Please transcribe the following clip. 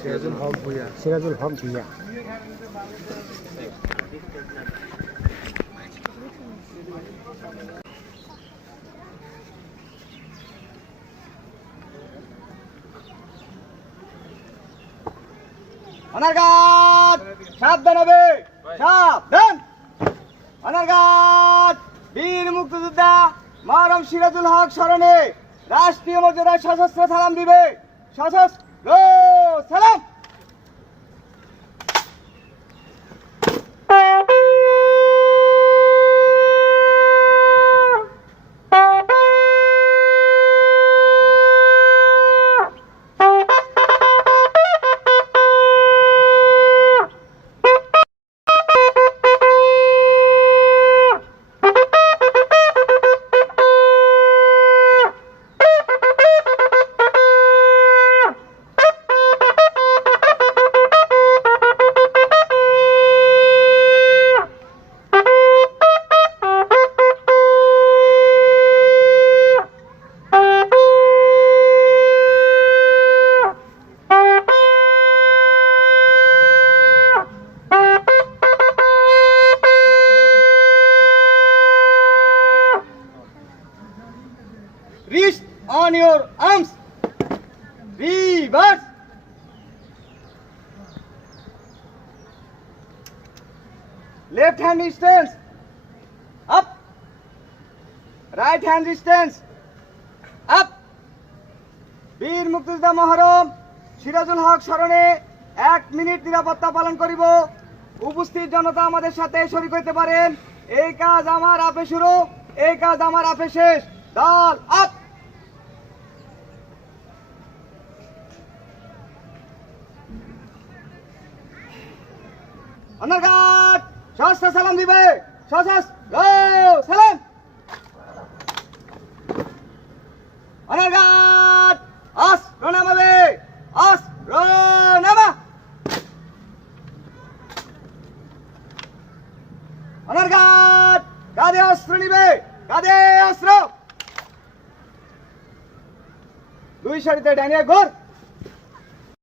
সিরাজুল হক ভুইয়া। অনারগাত সাবধান হবে, সাবধান। অনারগাত বীর মুক্তিযোদ্ধা মরহম সিরাজুল হক স্মরণে রাষ্ট্রীয় মর্যাদায় সশস্ত্র সালাম দিবে। সশস্ত্র সালাম। Reach on your arms. Reverse. Left hand distance. Up. Right hand distance. Up. বীর মুক্তিযোদ্ধা মহরম সিরাজুল হক স্মরণে 1 মিনিট নিরাপত্তা পালন করিব। উপস্থিত জনতা আমাদের সাথে শরীক হইতে পারেন। এই কাজ আমার আপে শুরু, এই কাজ আমার আপে শেষ। দল আপ। অনারগাত সশস্ত্র সালাম দিবে। সশস্ত্র সালাম। অনারগাত অস্ত্র নামাবে। অস্ত্র নামা। অনারগাত কাঁধে অস্ত্র নিবে। কাঁধে অস্ত্র। দুই সারিতে ডাইনে ঘোর।